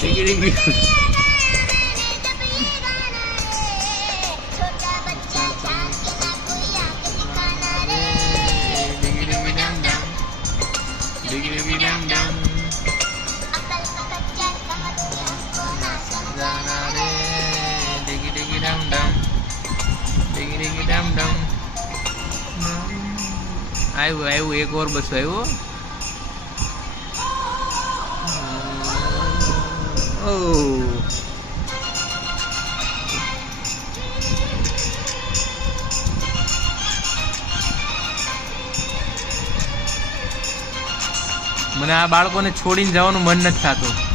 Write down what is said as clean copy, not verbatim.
ડીગી ડીગી આવ્યું આવ્યું એક ઓર બસ આવ્યું મને આ બાળકોને છોડીને જવાનું મન નથી થતું.